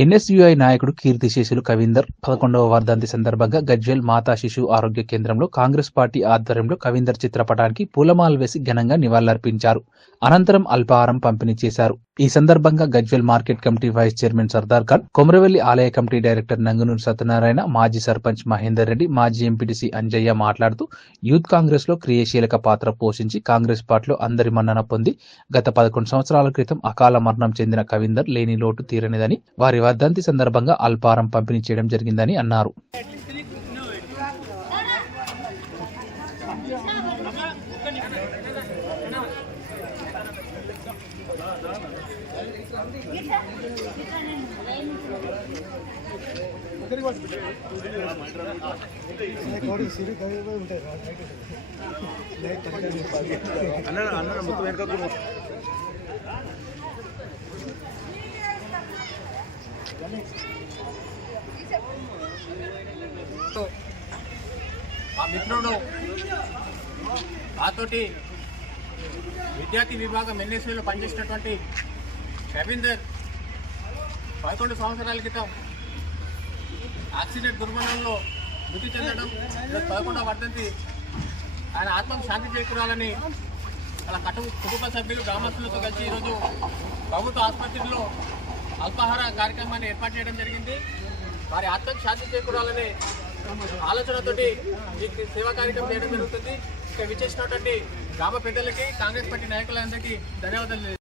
NSUI నాయకుడు కీర్తిశేషులు కవీందర్ పదకొండవ వర్ధంతి సందర్భంగా గజ్వేల్ మాతా శిశు ఆరోగ్య కేంద్రంలో కాంగ్రెస్ పార్టీ ఆధ్వర్యంలో కవీందర్ చిత్రపటానికి పూలమాలలు వేసి ఘనంగా నివాళులర్పించారు. అనంతరం అల్పాహారం పంపిణీ చేశారు. ఈ సందర్భంగా Gajwel market committee vice chairman Sardar Khan Komaravelli ఆలయ కమిటీ డైరెక్టర్ నంగునూరు సత్యనారాయణ మాజీ సర్పంచ్ మహేందర్ రెడ్డి మాజీ ఎంపీటీసీ అంజయ్య మాట్లాడుతూ యూత్ కాంగ్రెస్లో క్రియాశీలక పాత్ర పోషించి కాంగ్రెస్ పార్టీలో అందరి మన్నన పొంది గత పదకొండు సంవత్సరాల క్రితం అకాల మరణం చెందిన కవీందర్ లేని లోటు తీరనిదని వారి వర్ధంతి సందర్భంగా అల్పారం పంపిణీ చేయడం జరిగిందని అన్నారు. మా మిత్రుడు నాతోటి విద్యార్థి విభాగం ఎన్ఎస్ఏలో పనిచేసినటువంటి రవీందర్ పదకొండు సంవత్సరాల క్రితం యాక్సిడెంట్ దుర్మరణంలో మృతి చెందడం పదకొండవ వర్ధంతి ఆయన ఆత్మకు శాంతి చేకూరాలని వాళ్ళ కటు కుటుంబ సభ్యులు గ్రామస్తులతో కలిసి ఈరోజు ప్రభుత్వ ఆసుపత్రిలో అల్పాహార కార్యక్రమాన్ని ఏర్పాటు చేయడం జరిగింది. వారి ఆత్మకు శాంతి చేకూరాలనే ఆలోచనతోటి ఈ సేవా కార్యక్రమం చేయడం జరుగుతుంది. ఇక్కడ విచ్చేసినటువంటి గ్రామ పెద్దలకి కాంగ్రెస్ పార్టీ నాయకులందరికీ ధన్యవాదాలు